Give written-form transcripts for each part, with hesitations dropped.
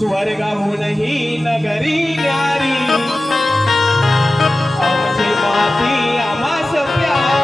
स्वर्गाहूनही नगरी न्यारी आमची माती आम्हास प्यारी।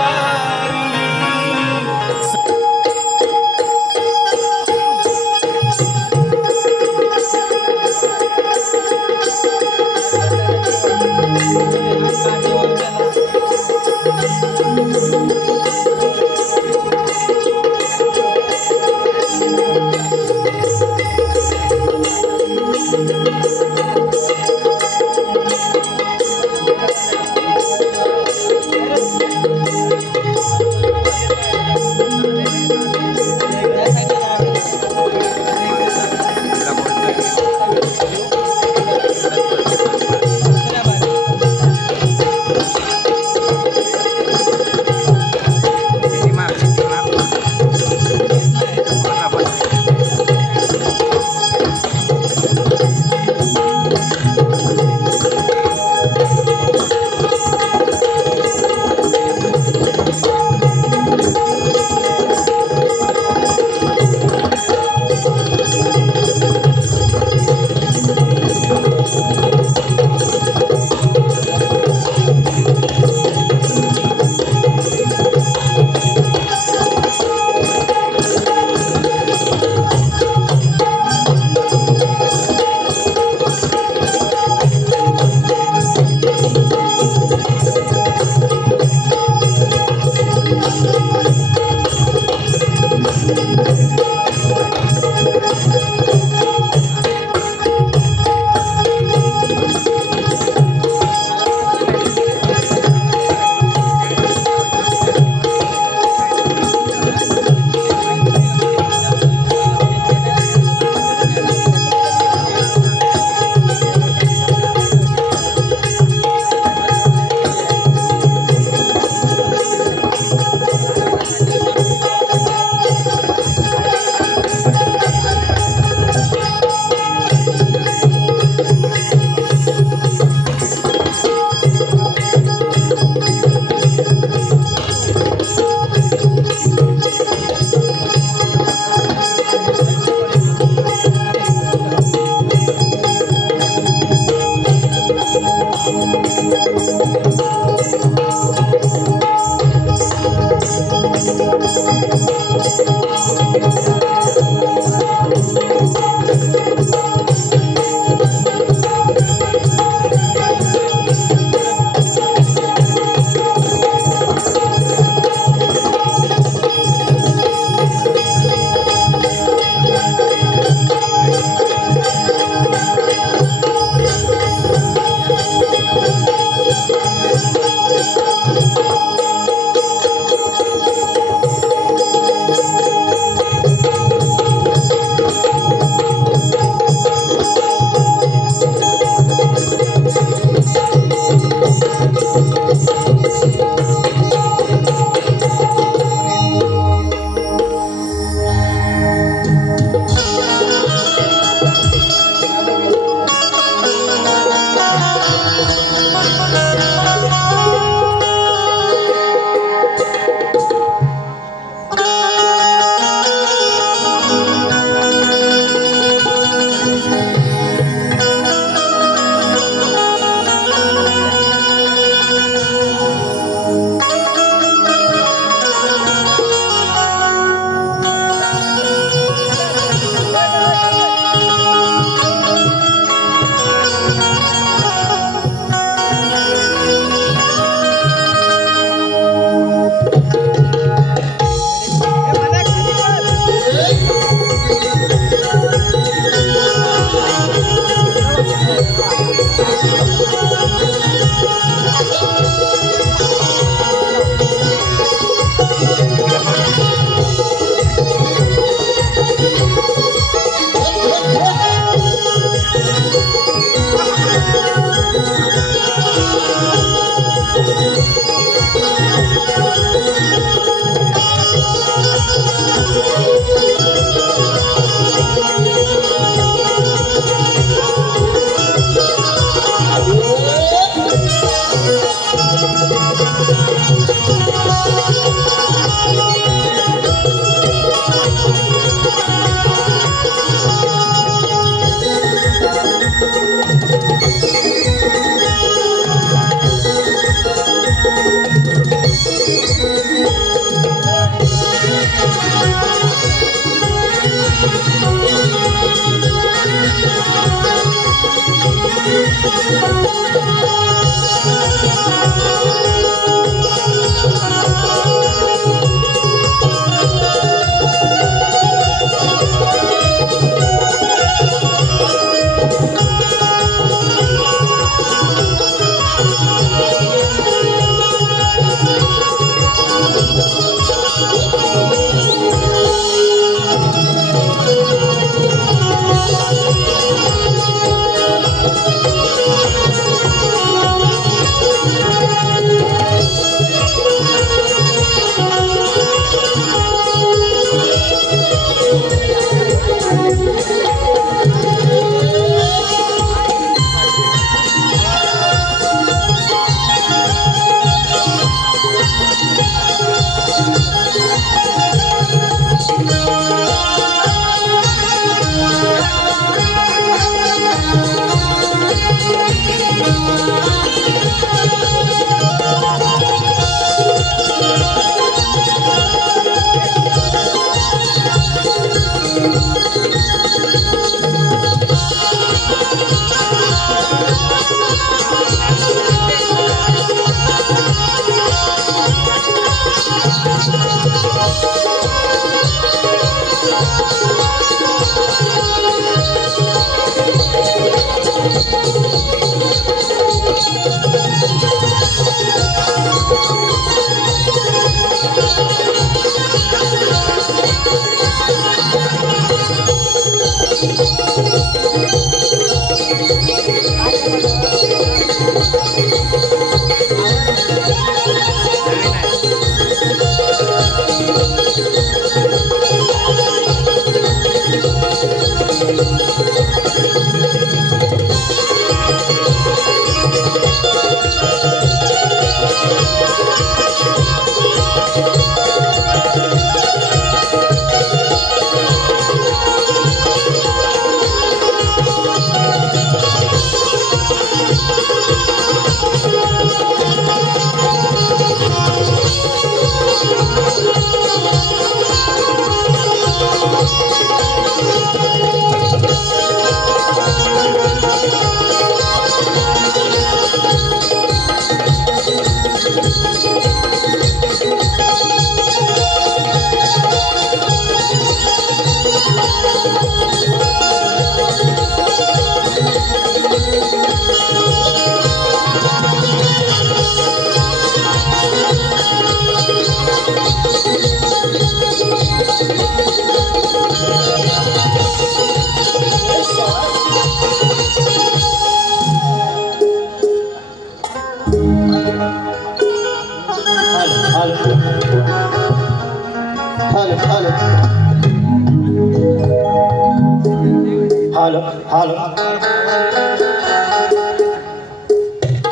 हॅलो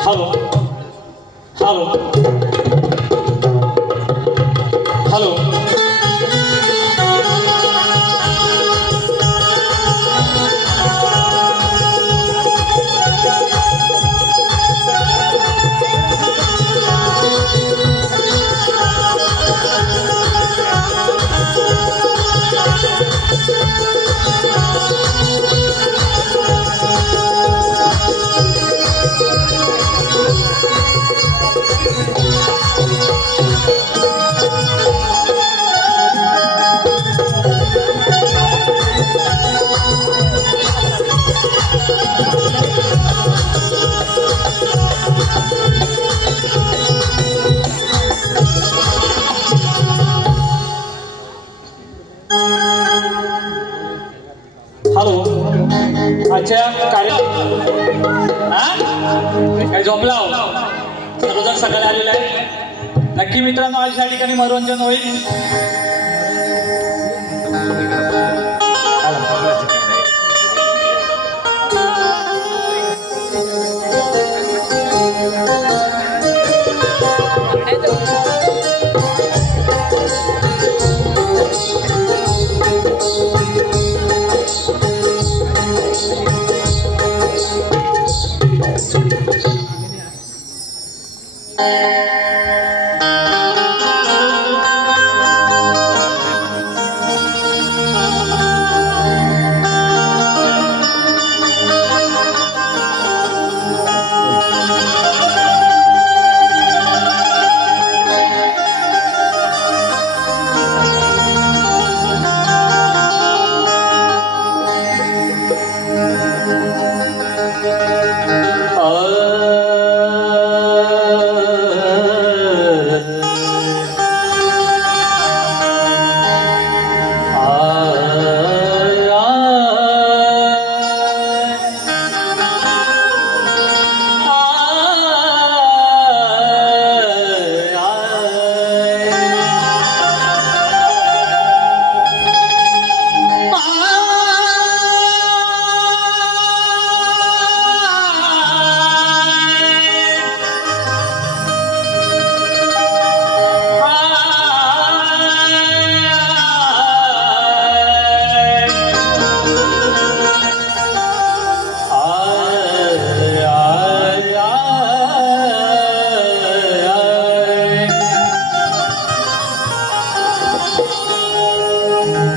हॅलो हॅलो हॅलो अच्छा कार्य काय झोपला सर्वजण सकाळी आलेला आहे नक्की मित्रांनो आज या ठिकाणी मनोरंजन होईल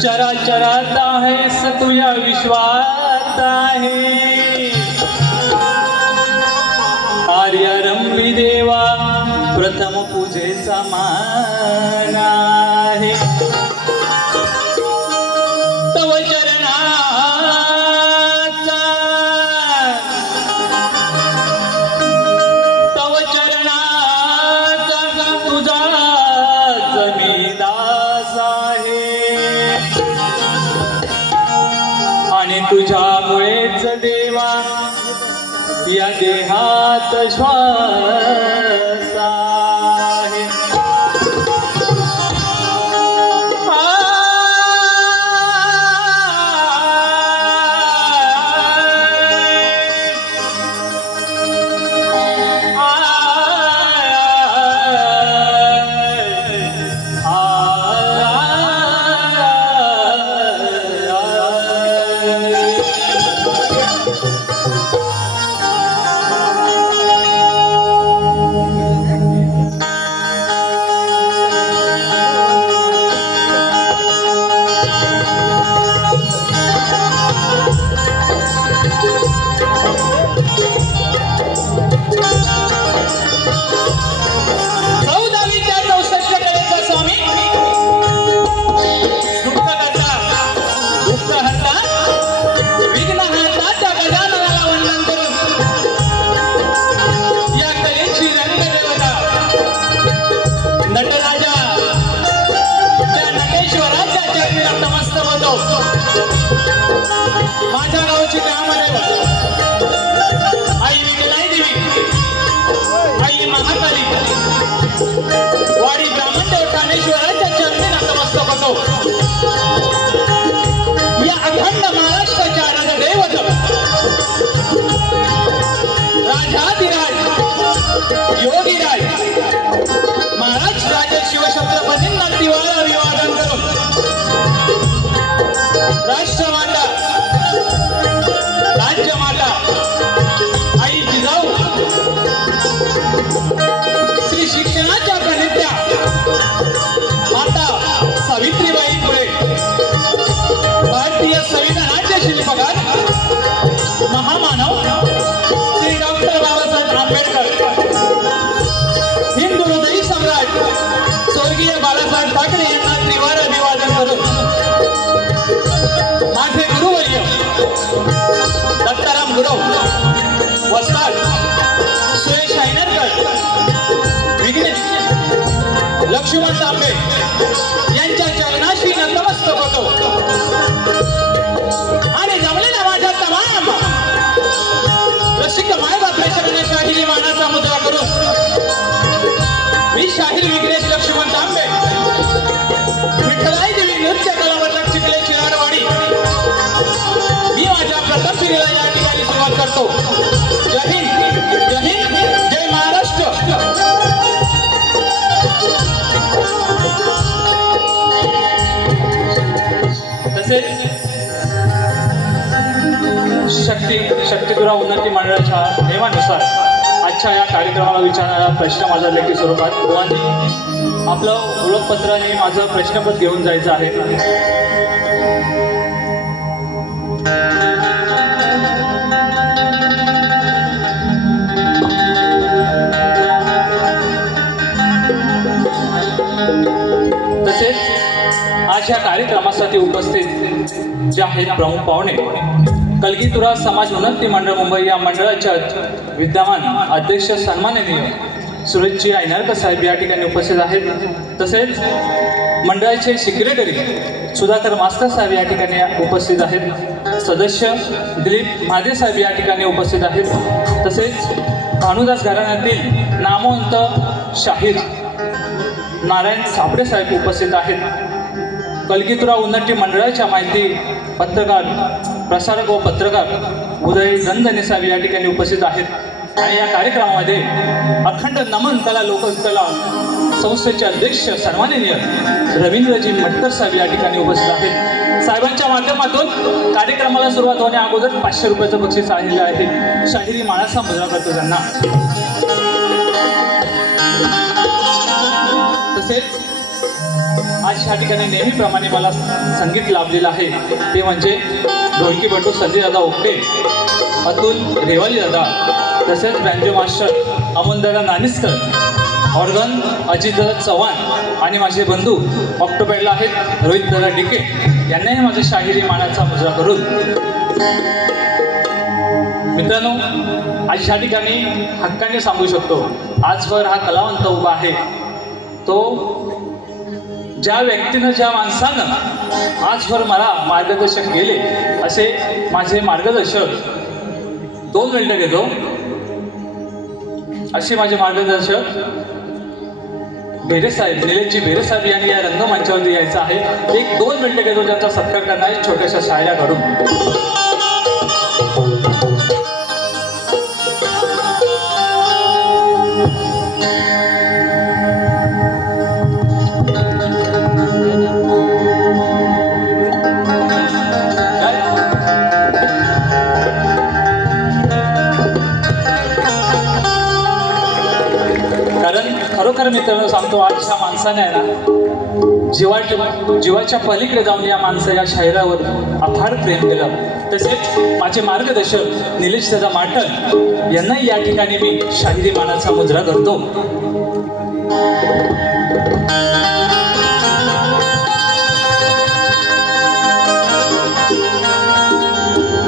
चराचरात आहेस तू या विश्वात आहे आर्यारंभी देवा प्रथम पूजेचा मान आहे तव चरणाचा तुझाच मी दास आहे आणि तुझ्यामुळेच देवा या देहात श्वास आहे दत्ताराम गुरव, वस्ताद सुरेश आयनरकर, विघ्नेश लक्ष्मण तांबे यांच्या चरणाशी नतमस्तक होतो आणि जमलेल्या माझ्या तमाम रसिक मायबाप प्रेक्षकांना शाहिरी मानाचा मुद्रा करून मी शाहीर विघ्नेश लक्ष्मण तांबे विठ्ठलाई देवी नृत्य कलावंत चिखले चिराडवाडी मी माझ्या प्रथम पिढीला या ठिकाणी सुरुवात करतो. जय हिंद, जय हिंद, जय महाराष्ट्र. तसेच शक्तिगुरा उन्नती मंडळाच्या नियमानुसार आजच्या या कार्यक्रमाला विचारणारा प्रश्न माझा लेखी स्वरूपात. गोवांनी आपलं ओळखपत्र आणि माझं प्रश्नपत्र घेऊन जायचं आहे. तसेच आज या कार्यक्रमासाठी उपस्थित जे आहेत प्रमुख पाहुणे, कलगीतुरा समाज उन्नती मंडळ मुंबई या मंडळाच्या विद्यमान अध्यक्ष सन्माननीय सुरेशजी आयनरकर साहेब या ठिकाणी उपस्थित आहेत. तसेच मंडळाचे सेक्रेटरी सुधाकर मास्तर साहेब या ठिकाणी उपस्थित आहेत. सदस्य दिलीप महादेव साहेब या ठिकाणी उपस्थित आहेत. तसेच भानुदास घराण्यातील नामवंत शाहीर नारायण सापडे साहेब उपस्थित आहेत. कलगीतुरा उन्नती मंडळाच्या माहिती पत्रकार प्रसारक व पत्रकार उदय दंदने साहेब या ठिकाणी उपस्थित आहेत. आणि या कार्यक्रमामध्ये अखंड नमन कला लोककला संस्थेचे अध्यक्ष सन्माननीय रवींद्रजी मटकर साहेब या ठिकाणी उपस्थित आहेत. साहेबांच्या माध्यमातून कार्यक्रमाला सुरुवात होण्या अगोदर 500 रुपयाचं बक्षीस आलेलं आहे. शाहिरी मानाचा मुजरा करतो त्यांना. तसेच आज या ठिकाणी नेहमीप्रमाणे मला संगीत लाभलेलं आहे ते म्हणजे ढोलकी बटू संजय दादा ओपटे, अतुल रेवाली दादा, तसेच बँजो मास्टर अमोलदादा नानिस्कर, ऑर्गन अजितदादा चव्हाण आणि माझे बंधू ऑक्टोपॅडला आहेत रोहित दादा डिके यांनाही माझ्या शाहिरी मानाचा मुजरा करून. मित्रांनो, आज या ठिकाणी हक्काने सांगू शकतो आजवर हा कलावंत उभा आहे तो ज्या व्यक्तीनं ज्या माणसानं आजवर मला मार्गदर्शन केले असे माझे मार्गदर्शक 2 मिनिटं घेतो. असे माझे मार्गदर्शक बेरे साहेब निलेशजी बेरे साहेब यांनी या रंगमंचावरती यायचं आहे. 1-2 मिनिटं घेतो त्यांचा सत्कार करणार आहे छोट्याशा शायरा करून. खरोखर मित्रांनो सांगतो, आजच्या माणसाने आहे ना जीवाच्या पलीकडे जाऊन या माणसा या शायरावर अफाट प्रेम केलं. तसेच माझे मार्गदर्शक निलेश दादा माटल यांनाही या ठिकाणी मी शाहिरी मानाचा मुजरा करतो.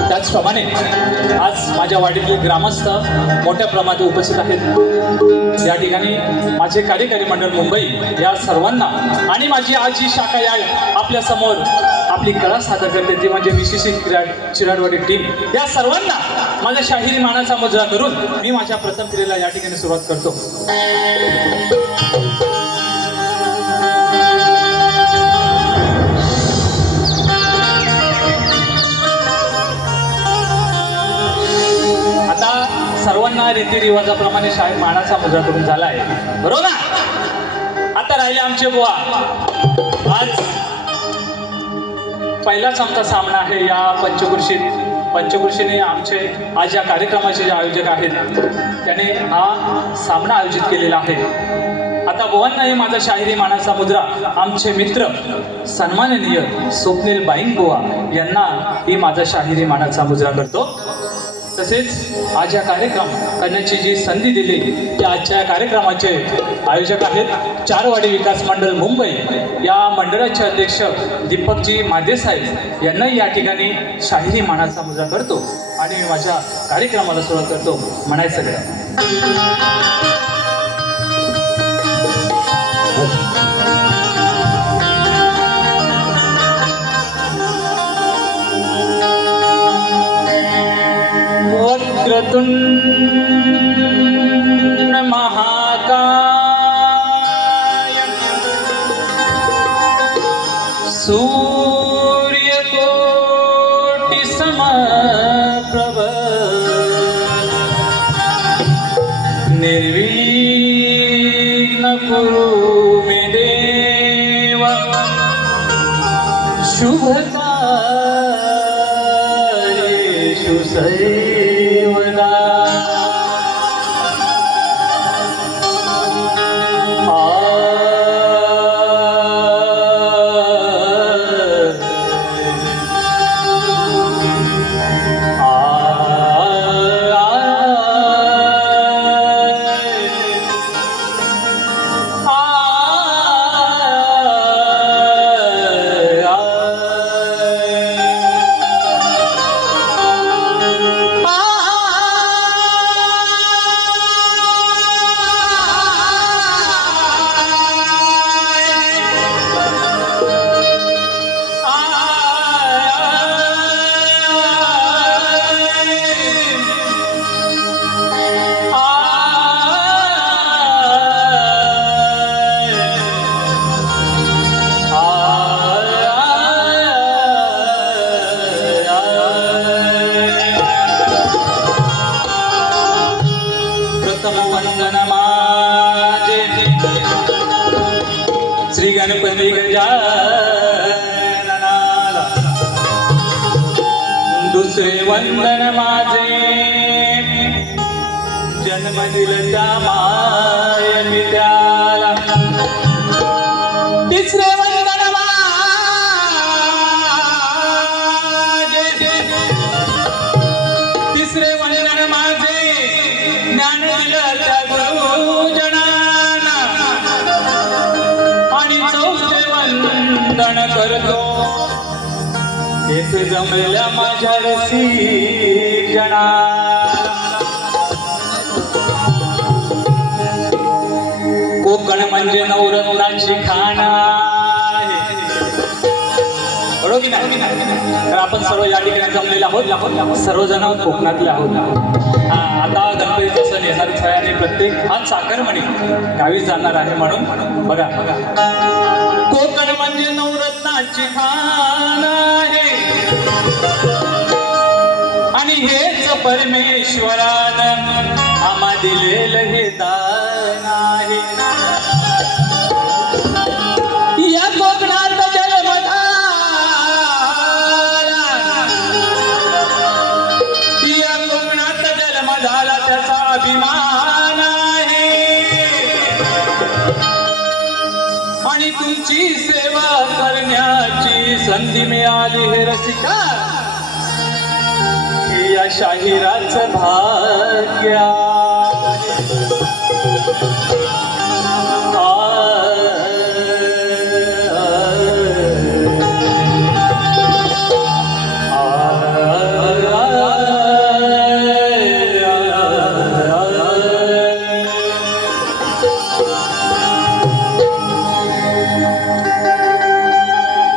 त्याचप्रमाणे आज माझ्या वाडीतील ग्रामस्थ मोठ्या प्रमाणात उपस्थित आहेत. या ठिकाणी माझे कार्यकारी मंडळ मुंबई या सर्वांना आणि माझी आज जी शाखा या आपल्या समोर आपली कला सादर करते ती म्हणजे VCC चिराडवाडी टीम, या सर्वांना माझ्या शाहिरी मानाचा मुजरा करून मी माझ्या प्रथम पिढीला या ठिकाणी सुरुवात करतो. सर्वांना रीतिरिवाजाप्रमाणे शाहीर मानाचा मुजरा करून झाला आहे, बरोबर ना. आता राहिले आमचे बुवा. आज पहिलाच आमचा सामना आहे या पंचकृषीने आमचे आज या कार्यक्रमाचे जे आयोजक आहेत त्याने हा सामना आयोजित केलेला आहे. आता बुवांनाही माझा शाहिरी मानाचा मुजरा आमचे मित्र सन्माननीय स्वप्नील बाईंग बुवा यांना ही माझा शाहिरी मानाचा मुजरा करतो. तसेच आज या कार्यक्रम करण्याची जी संधी दिली त्या आजच्या कार्यक्रमाचे आयोजक आहेत चारवाडी विकास मंडळ मुंबई या मंडळाचे अध्यक्ष दीपकजी मादे साहेब यांनाही या ठिकाणी शाहिरी मानाचा मुजरा करतो. आणि मी माझ्या कार्यक्रमाला सुरुवात करतो. म्हणायचं काय वक्रतुंड महाकाय सूर्यकोटि समप्रभ निर्विघ्न कुरु मे देव शुभकार्येषु सर्वदा. श्री गणपती गजाननाला. दुसरे वंदन माझे जन्म दिलता माय पित्याला. तिसरे वंदन माझे तिसरे वंदन माझे ज्ञान दिलता गुरुजनाना. आणि चौथे वंदन करतो एक जमल्या माझ्या रसिक जना. कोकण म्हणजे नवरत्नाची खाण आहे, बरोबर की नाही? तर आपण सर्व या ठिकाणी जमलेले आहोत, सर्वजण कोकणातले आहोत. आता गणपतीचा सण येणारच आहे आणि प्रत्येक हा चाकरमणी गावी जाणार आहे. म्हणून बघा, कोकण म्हणजे नवरत्नाची खाण आहे आणि हेच परमेश्वरानं आम्हा दिलेलं हे दान आहे. या कोकणात जन्म झाला, या कोकणात जन्म झाला त्याचा अभिमान आहे. आणि तुमची सेवा करण्याची संधी मिळाली हे रसिका, हे या शाहिराचं भाग्य.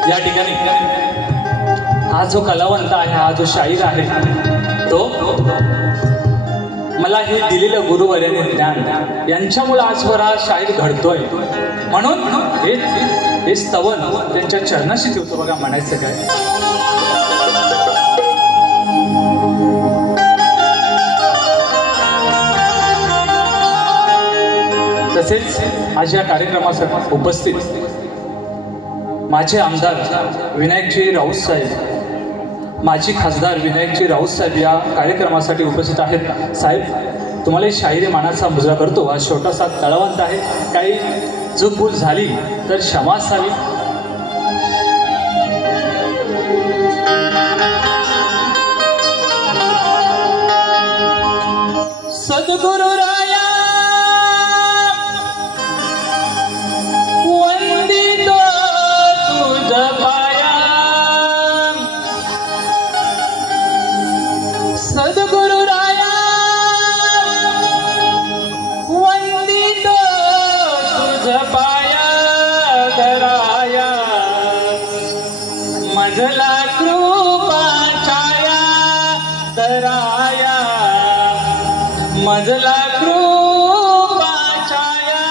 या ठिकाणी हा जो कलावंत आहे, हा जो शाहीर आहे, तो मला हे दिलेलं गुरुवर्याने ज्ञान, यांच्यामुळे आजवर हा शाहीर घडतोय. म्हणून हे स्तवन त्यांच्या चरणाशी ठेवतो. बघा, म्हणायचं काय, तसेच आज या कार्यक्रमासाठी उपस्थित माझे आमदार विनायकजी राऊत साहेब, माजी खासदार विनायकजी राऊत साहेब या कार्यक्रमासाठी उपस्थित आहेत. साहेब, तुम्हाला शाहिरी मानाचा मुजरा करतो. हा छोटासा कलावंत आहे, काही चूकभूल झाली तर क्षमा असावी. सद्गुरु राया वंदितो तुझ पाया, माया मजला कृपा छाया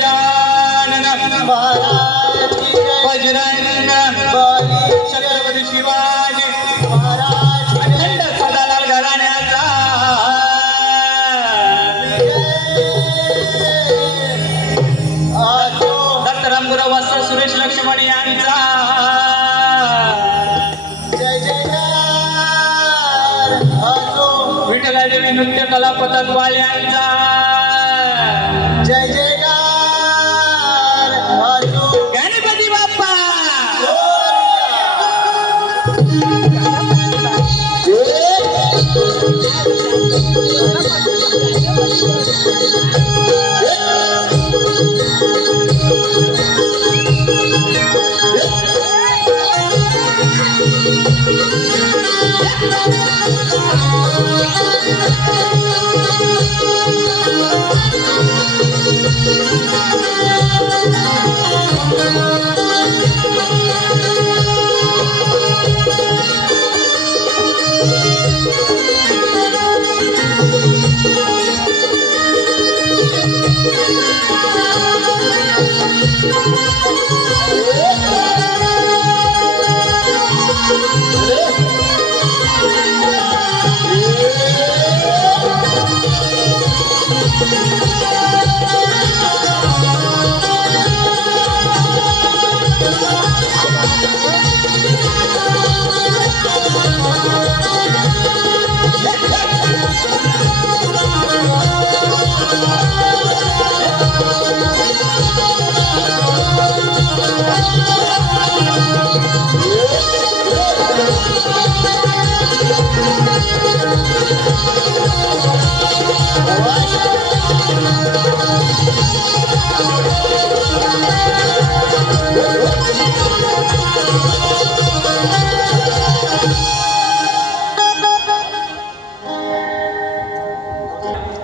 गजानन महाराज की जय, बजरंग बली छत्रपती शिवाजी महाराज की जय, अखंड सदालाल घराण्याचा असो दत्त रामगुराव वास्तव सुरेश लक्ष्मण यांचा जय जयकार असो विठ्ठलादेवी नृत्य कला पथक वाल्यांचा जय जयकार असो गणपती बाप्पा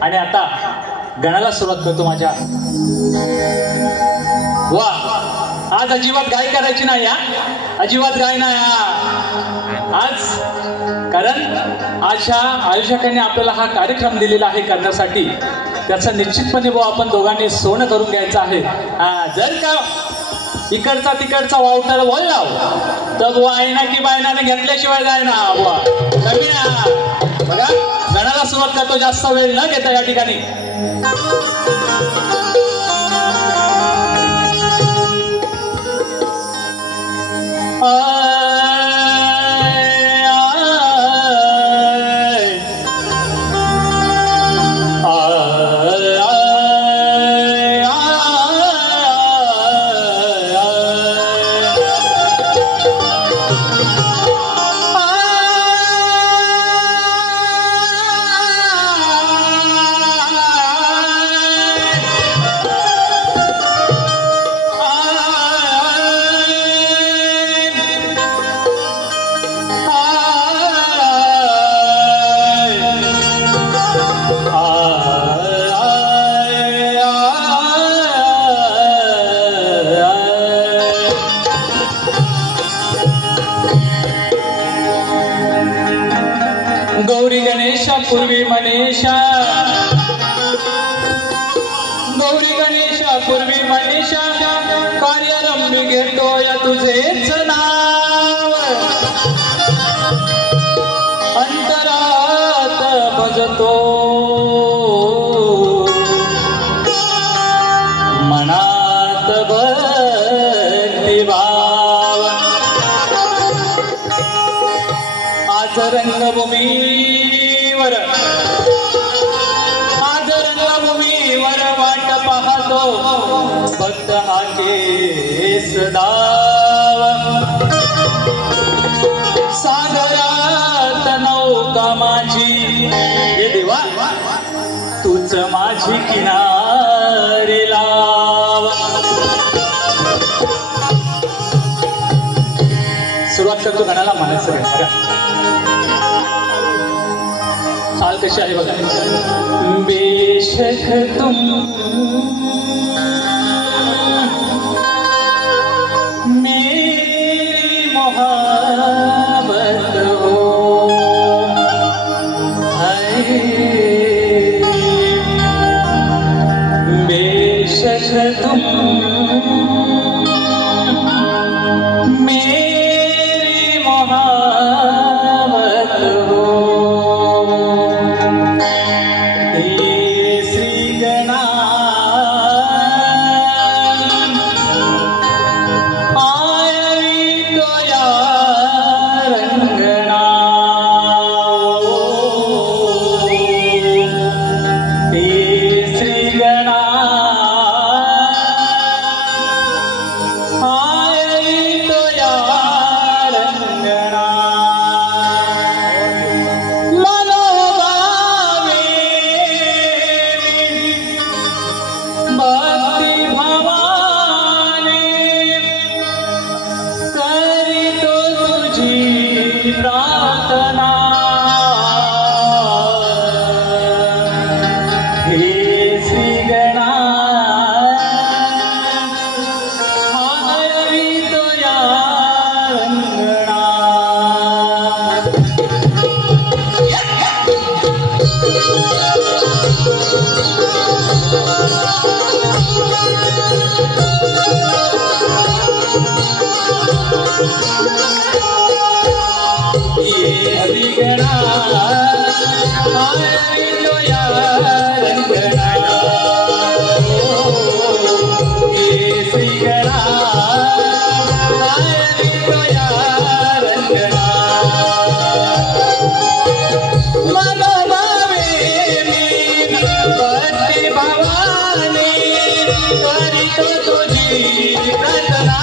आणि आता गणाला सुरुवात करतो माझ्या वा आज अजिबात गाय करायची नाही हा अजिबात गाय नाही आज कारण अशा आयोजकांनी आपल्याला हा कार्यक्रम दिलेला आहे करण्यासाठी त्याचा निश्चितपणे आपण दोघांनी सोनं करून घ्यायचं आहे जर का इकडचा तिकडचा वावटाला बोलला तर वायना की बायनाने घेतल्याशिवाय जाय ना बुवा कमी ना बघा गणाला सुरुवात करतो जास्त वेळ न घेता या ठिकाणी गौरी गणेशा पूर्वी मनेशा गौरी गणेशा पूर्वी मनेशा कार्यारंभी घेतो या तुझेच नाव अंतरात भजतो मनात भक्ती भाव आज रंगभूमीवर वाट पाहतो फक्त हा केस दाव सागरात नौका माझी हे देवा तूच माझी किनारी लाव सुरुवात करतो गणाला म्हणायचं चाल कशी आहे बघा बेशक तुम मेरी मोहब्बत हो बेशक तुम आळवितो या रंगणाला हे श्रीगणा आळवितो या रंगणा मनोभावे मी भक्ती भावाने करीतो तुझी प्रार्थना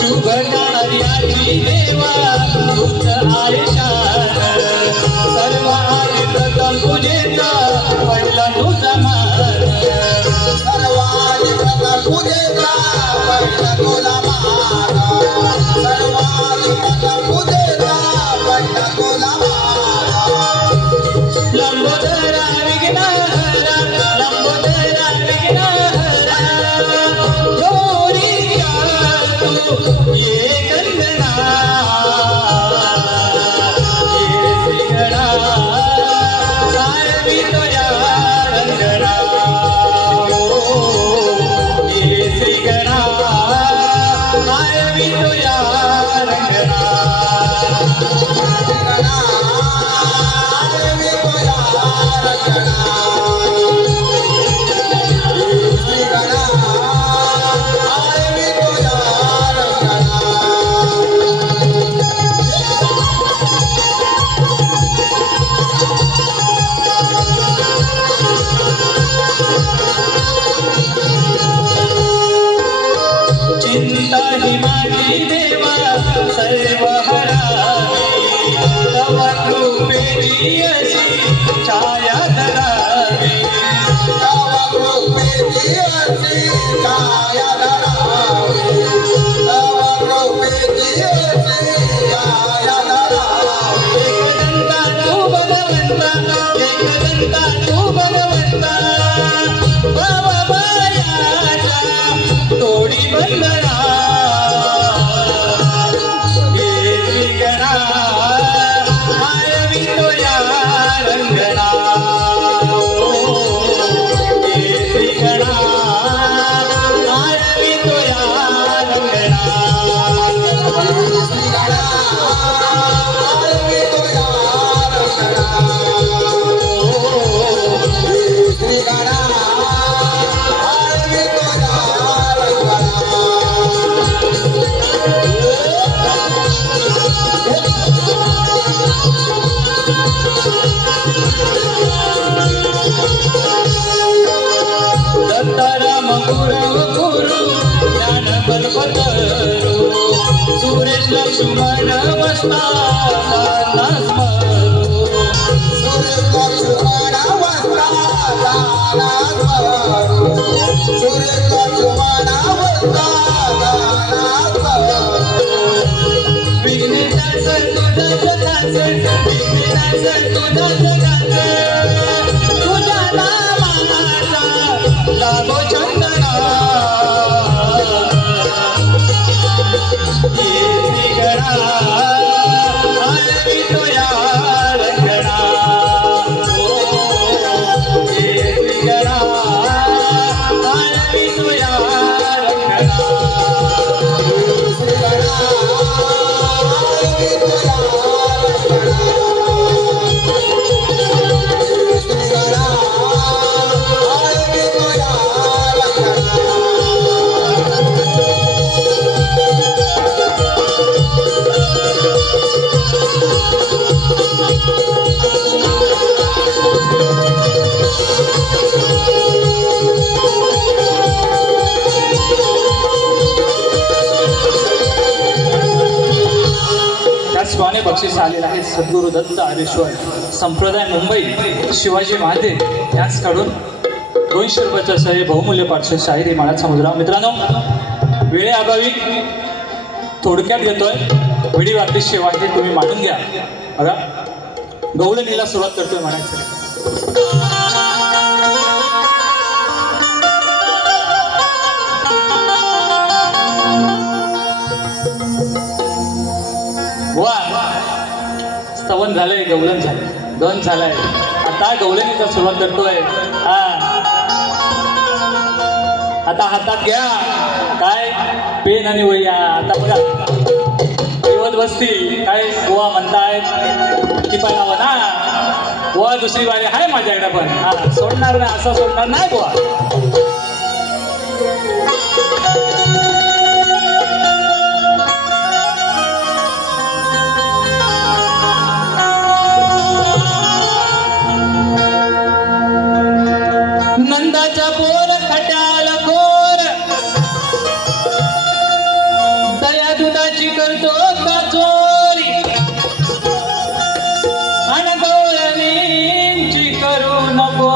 शुभ कार्याची देवा तुझ आयुष्यात सर्व आधी प्रथम पूजेचा पडला तुझा मान सर्व आधी प्रथम पूजेचा पडला तुझा मान सर्व आधी प्रथम पूजेचा पडला तुझा मान लंबोदरा विघ्नहरा लंबोदरा विघ्नहरा ये कंगना ये श्रीगणा आळवितो या रंगणा ये श्रीगणा आळवितो या रंगणा चिंता ही माझी देवा सर्व हरावी तव कृपेची अशी छाया धरावी तव कृपेची अशी छाया धरावी तव कृपेची अशी छाया धरावी एकदंता तू भगवंता एकदंता तू भगवंता बाबायाच्या तोडी बंधना हे श्रीगणा आळवितो या रंगणा हे श्रीगणा आळवितो या रंगणा दत्ताराम गुरव गुरु ज्ञान बलपतरू सुरेश लक्ष्मण बसता स्मरू सुरेश लक्ष्मण वस्ता सुरेश लक्ष्मण वस्ता विघ्नेशाचं तुझं जगाचं विघ्नेशाचं तुझं जगाचं तुझ्या नामाचा लागो चंदना ये श्रीगणा आळवितो या रंगणा ये श्रीगणा आळवितो या रंगणा त्याचप्रमाणे बक्षीस आलेलं आहे सद्गुरू दत्त आरेश्वर संप्रदाय मुंबई शिवाजी महादेव याचकडून 200 रुपयाचा सही बहुमूल्य पाठशाही शाहिरी माळाचा मुद्रा. मित्रांनो वेळेअभावी थोडक्यात घेतोय. व्हिडिओ आपली सेवा आहे तुम्ही मानून घ्या. बघा गवळणीला सुरुवात करतोय म्हणायचं. गवलन झालंय, गवलन झालंय, गण झालाय. आता गवलनीचा सुरुवात करतोय. हा, आता हातात घ्या काय पेन आणि वह्या. आता बघा दिवस बसतील काय गोवा म्हणतायत की पण हवं ना. गोवा दुसरी बारी आहे माझ्याकडे पण. हा, सोडणार नाही, असं सोडणार नाही गोवा. नंदाच्या पोर खट्याल गोर दया दुधाची करतो का चोरी. अन गवळणींची करू नको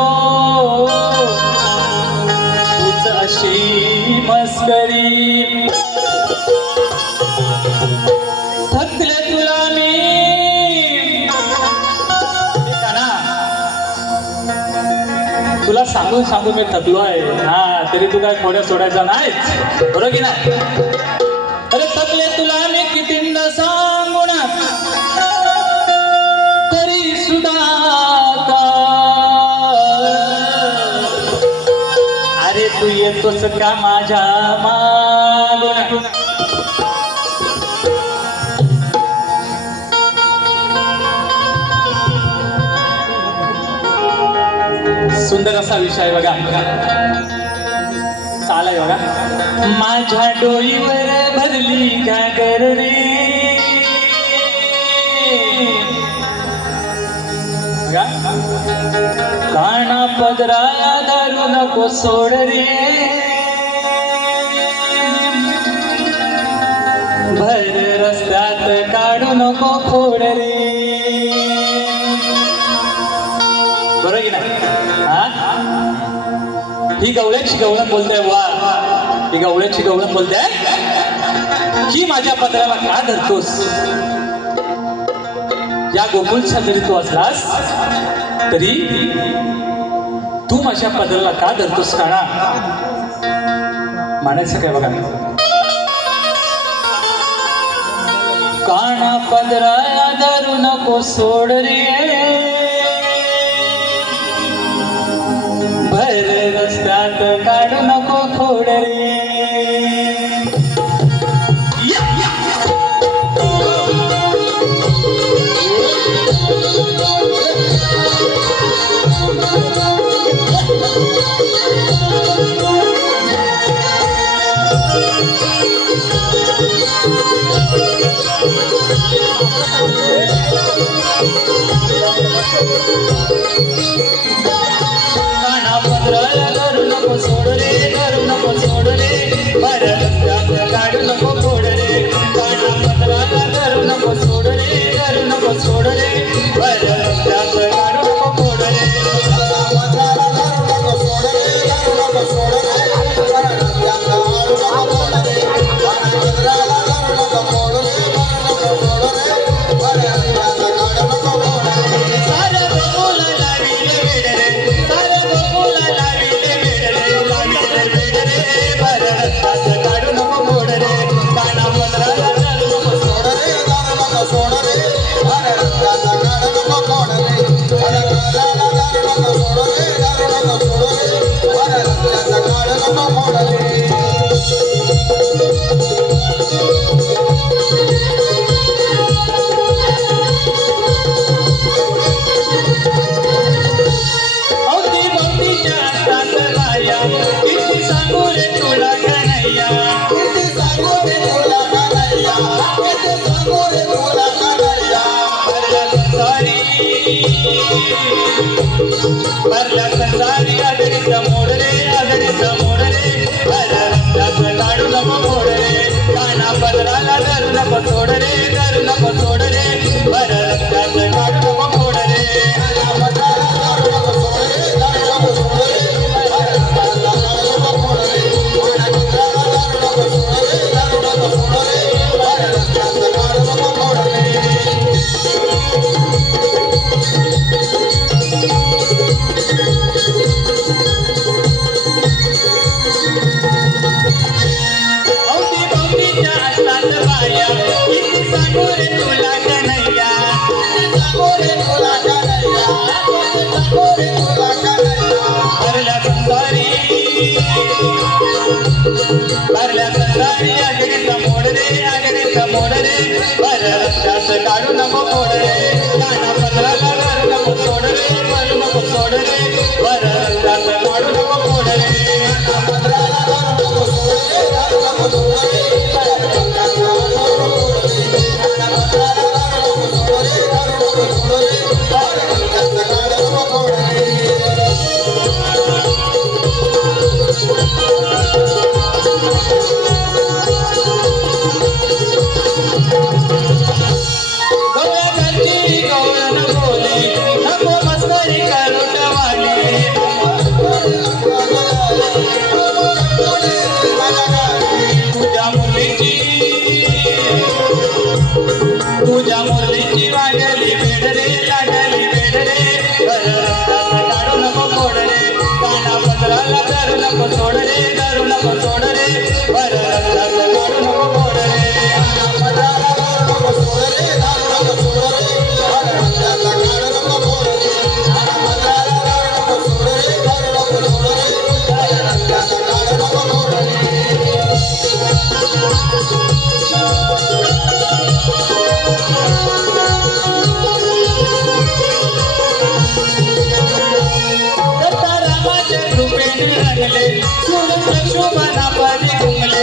तूच अशी मस्करी. थकले तुला मी तुला सांगून सांगून मी थकलो आहे. हा, तरी तू काय खोड्या सोडायचा नाहीच, बरोबर की नाही. अरे थकले तुला मी कितींदा सांगून तरी सुद्धा अरे तू येतोस का माझ्या मागून. सुंदर असा विषय बघा, चालाय बघा. माझ्या डोईवर भरली घागर रे बघा. काना पदराला धरू नको सोड रे. भर रस्त्यात काढू नको खोड रे. बरोबर की नाही. ही गवळ्याची गवळण बोलते. वा, ही गवळ्याची गवळण बोलते की माझ्या पत्राला का धरतोस. या गोकुळचा जरी तू असलास तरी तू माझ्या पत्राला का धरतोस काना. म्हणायचं काय बघा. काना पदराला धरू नको सोड रे. भर रस्त्यात काढू नको खोड रे. धरू नको सोड रे, धरू नको सोड रे. भर रस्त्यात काढू नको खोड रे. काना पदराला धरू नको सोड रे, धरू नको सोड रे. भर रस्त्यात काढू नको खोड रे. भरला संसारी आदरीचा मोड रे, आदरीचा मोड रे. काढू नको मोड रे. काना पदराला धरू नको सोड रे, धरू नको सोड रे. भर रस्त्यात काढू नको मोड रे. रंगले सूरज शोभनापरी घुमले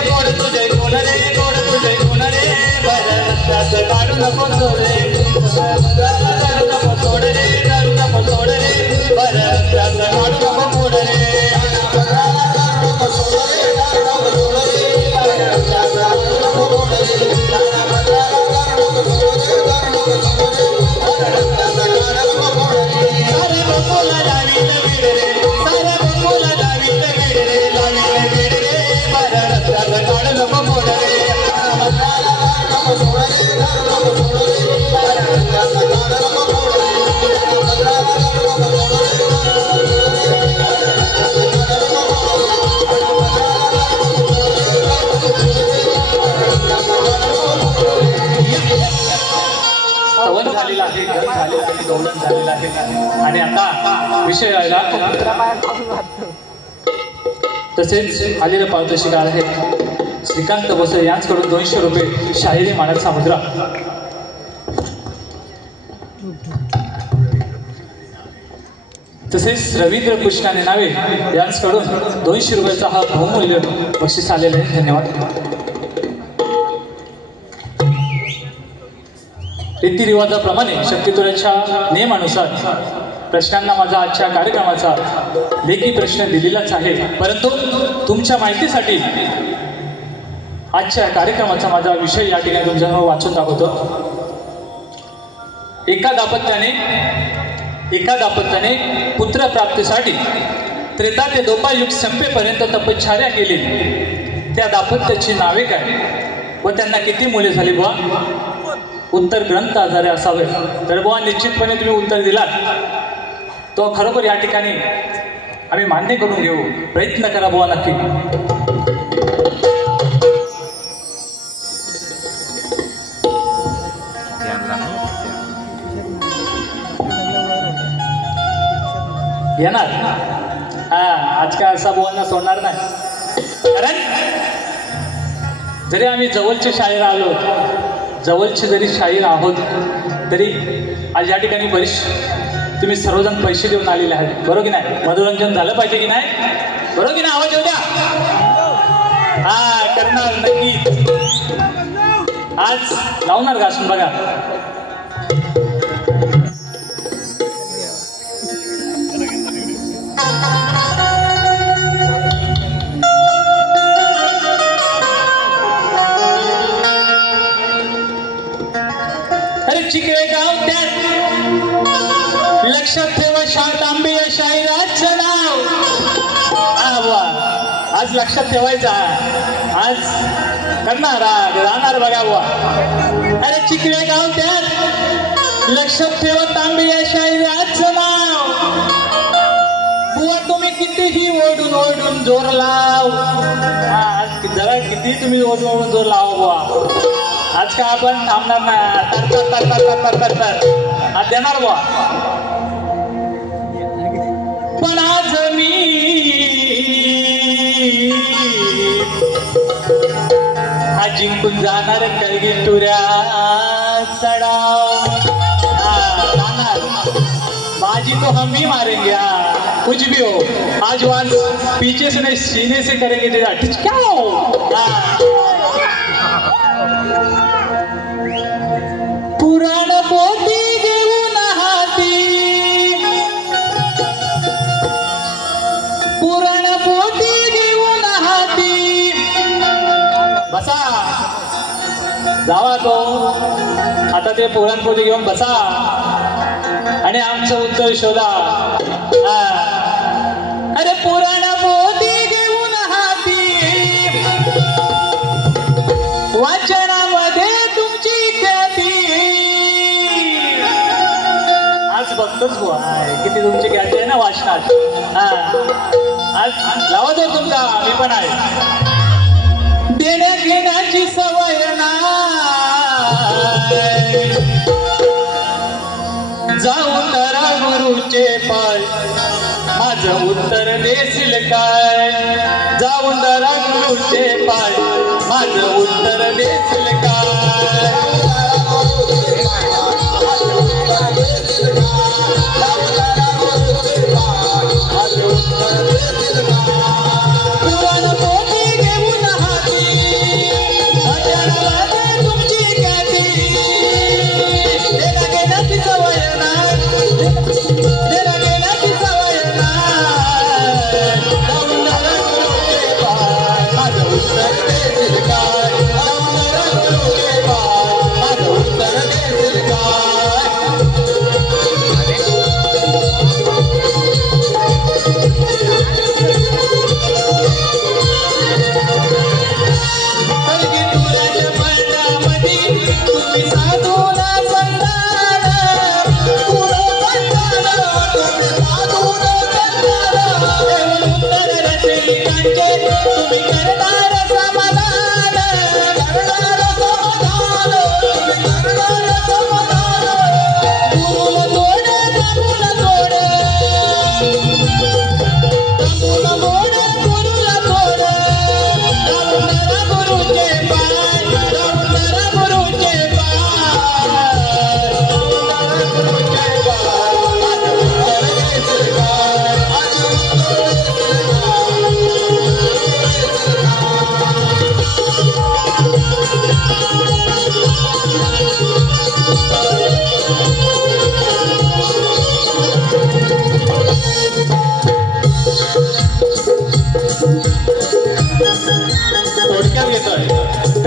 गोड तुझे कोण रे गोड तुझे कोण रे बरं काढू नको रे दारू नको सोड रे दारू नको सोड रे बरं काढू नको मोड रे झालेला आहे गौरव झालेला आहे आणि आता विषय आला तसेच आलेले पारितोषिक आहे श्रीकांत बोसे यांच्याकडून 200 रुपये शाहिरी मानाचा मुद्रा तसेच रवींद्र कृष्णाने नावे यांच्याकडून 200 रुपयाचा हा बहुमूल्य बक्षीस आलेला आहे धन्यवाद रीतिरिवाजाप्रमाणे शक्तितुराच्या नियमानुसार प्रश्नांना माझा आजच्या कार्यक्रमाचा लेखी प्रश्न दिलेलाच आहे परंतु तुमच्या माहितीसाठी आजच्या कार्यक्रमाचा माझा विषय या ठिकाणी तुमच्यासमोर वाचून दाखवतो एका दाम्पत्याने पुत्र प्राप्तीसाठी त्रेता ते द्वापर युग संपेपर्यंत तपश्चर्या केली त्या दाम्पत्याची नावे काय व त्यांना किती मुले झाली बुवा उत्तर ग्रंथ आधारे असावे तर बुवा निश्चितपणे तुम्ही उत्तर दिलात तो खरोखर या ठिकाणी आम्ही मान्य करून घेऊ प्रयत्न करा बुवा नक्की येणार हा आज काय असा बुवांना सोडणार नाही कारण जरी आम्ही जवळचे शाहीर आलो जवळचे जरी शाहीर आहोत तरी आज या ठिकाणी बरीच तुम्ही सर्वजण पैसे देऊन आलेले आहेत बरोबर की नाही मनोरंजन झालं पाहिजे की नाही बरोबर की नाही आवाज येऊ द्या हा करणार नक्की आज लावणार घासून बघा चिकवे गाव त्यात लक्षात ठेवा शातांबी या शाहिराचं नाव आज लक्षात ठेवायचं आज करणार राहणार बघा बुवा अरे चिकवे गाव त्यात लक्षात ठेवा तांबी या शाहिराचं नाव बुवा तुम्ही कितीही ओढून जोर लाव जरा किती तुम्ही ओढून जोर लावा बुवा आज का आपण थांबणार ना तर आज देणार बुवा पण आज मी आज जिंकून जाणार कलगीतुऱ्या चढाव जाणार बाजी तो हम ही मारेंगे कुछ भी हो आज वाल पीछे से नहीं सीने से करेंगे तेरा क्या हो पुराण पोती घेऊन हाती पुराण पोती घेऊन हाती बसा जावा तो आता ते पुराण पोती घेऊन बसा आणि आमचं उत्तर शोधा अरे पुराण पोती घेऊन हाती वाचनामध्ये बघतोच बुवा किती तुमची ख्याती आहे ना वाचनात आज लावा तो तुमचा मी पण आहे देण्या घेण्याची सवय नाही जाऊन धरा गुरुचे पाय माझं उत्तर देशील काय जाऊन धरा गुरुचे पाय माझं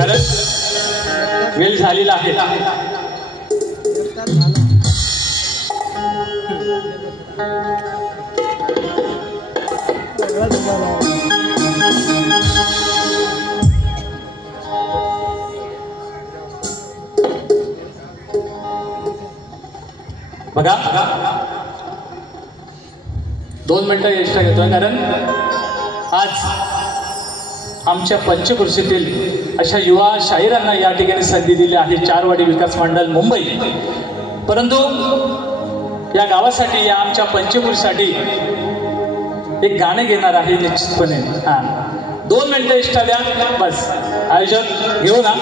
कारण वेळ झालेला आहे. बघा 2 मिनिटं एक्स्ट्रा घेतोय कारण आज आमच्या पंचकृषीतील अशा युवा शाहिरांना या ठिकाणी संधी दिली आहे. चारवाडी विकास मंडळ मुंबई. परंतु या गावासाठी या आमच्या पंचकृषीसाठी एक गाणं घेणार आहे निश्चितपणे. 2 मिनिटं एक्स्ट्रा द्या बस. आयोजक घेऊ ना.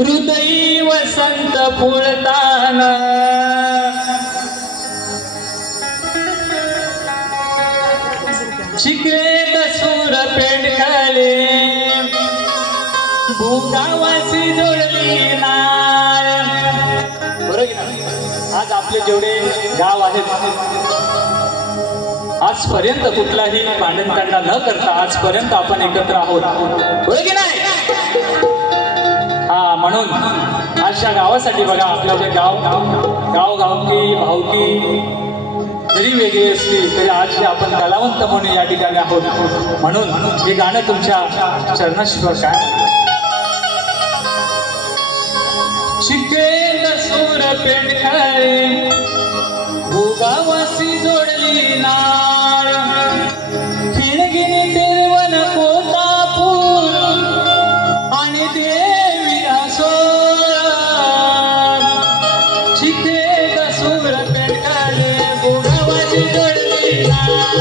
हृदयी वसंत फुलताना शिकले सूर पेंडकाले भूगावासी जोडली नाय. बरोबर की नाही? आज आपले जेवढे गाव आहेत आजपर्यंत कुठलाही भांडणतांडा न करता आजपर्यंत आपण एकत्र आहोत. बरोबर की नाही? म्हणून अशा गावासाठी बघा आपलं जे गावकी भावकी जरी वेगळी असली तरी आज आपण कलावंत म्हणून या ठिकाणी आहोत. म्हणून हे गाणं तुमच्या चरणाशिवाय काय. शिकेल सूर पेंडकाळे भूगावासी जोडली नाळ खिळगिरी तिरवण कोतापूर आणि देवी असोर शिकेल सूर पेंडकाळे भूगावासी जोडली नाळ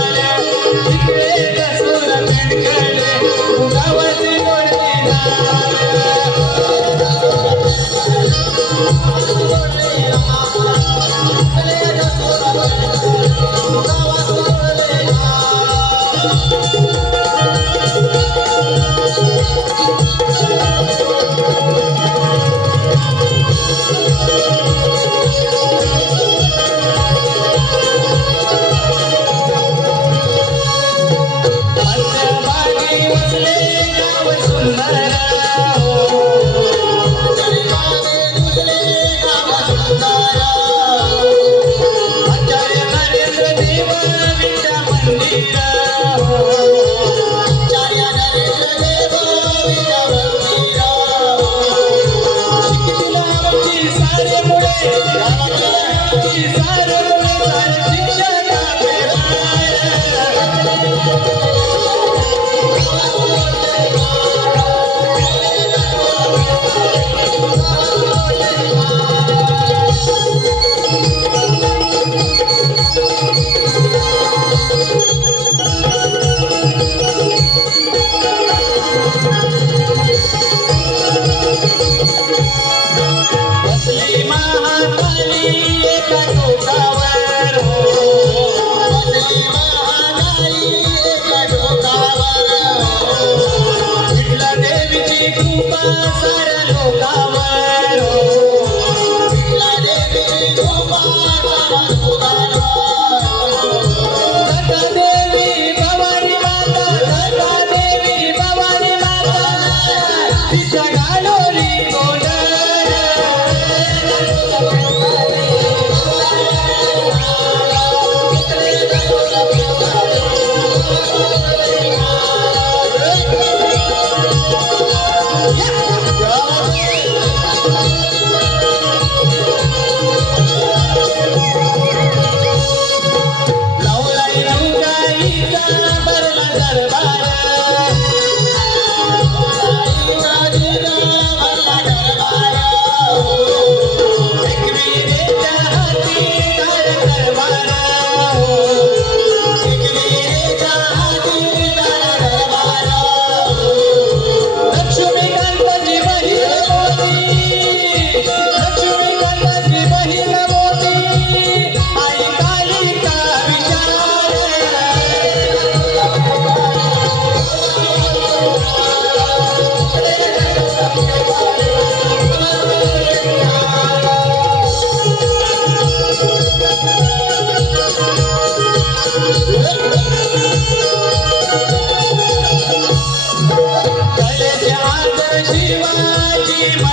शिकेल सूर पेंडकाळे भूगावासी जोडली नाळ.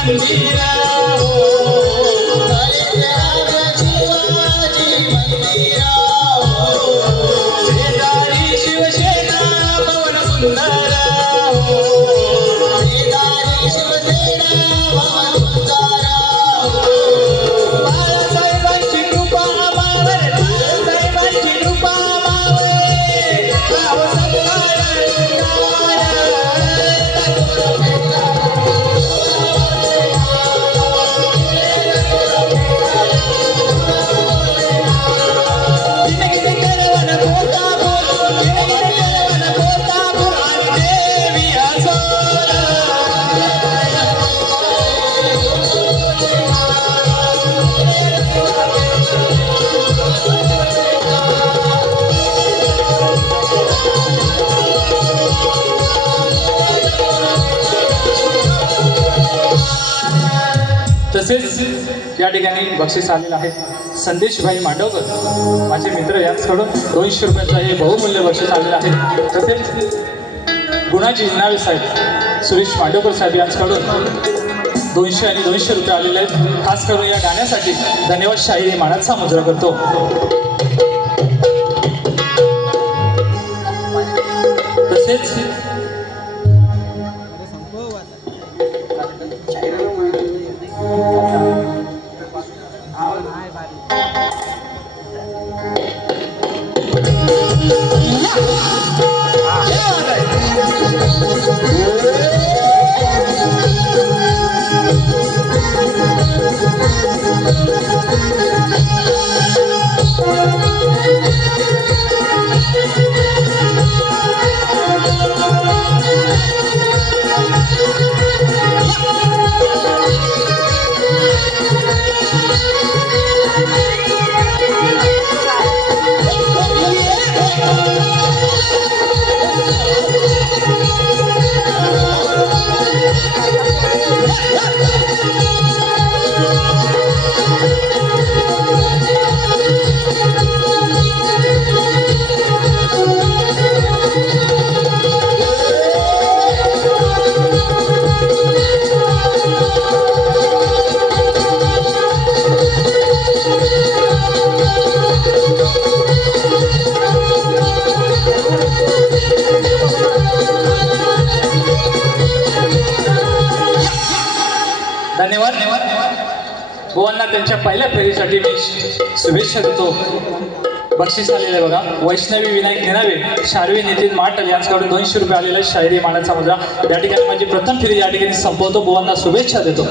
मंदिर हो शेजारी शिवसेना पवन सुंदर हो बाळासाहेबांची कृपा आम्हावर बाळासाहेबांची कृपा आम्हावर गाव सत्कार तसेच या ठिकाणी बक्षीस आलेलं आहे संदेशभाई मांडवकर माझे मित्र यांच्याकडून 200 रुपयाचं हे बहुमूल्य बक्षीस आलेलं आहे. तसेच गुणाजी इनावे साहेब सुरेश मांडवकर साहेब यांच्याकडून 200 आणि 200 रुपये आलेले आहेत. खास करून या गाण्यासाठी धन्यवाद शाहीर मानाचा मुजरा करतो. तसेच धन्यवाद. बुवांना त्यांच्या पहिल्या फेरीसाठी मी शुभेच्छा देतो. बक्षीस आलेलं आहे बघा. वैष्णवी विनायक निनावे शार्वी नितीन माटल यांच्याकडून 200 रुपये आलेले शाहिरी मानाचा मुद्रा. या ठिकाणी माझी प्रथम फेरी या ठिकाणी संपवतो. बुवांना शुभेच्छा देतो.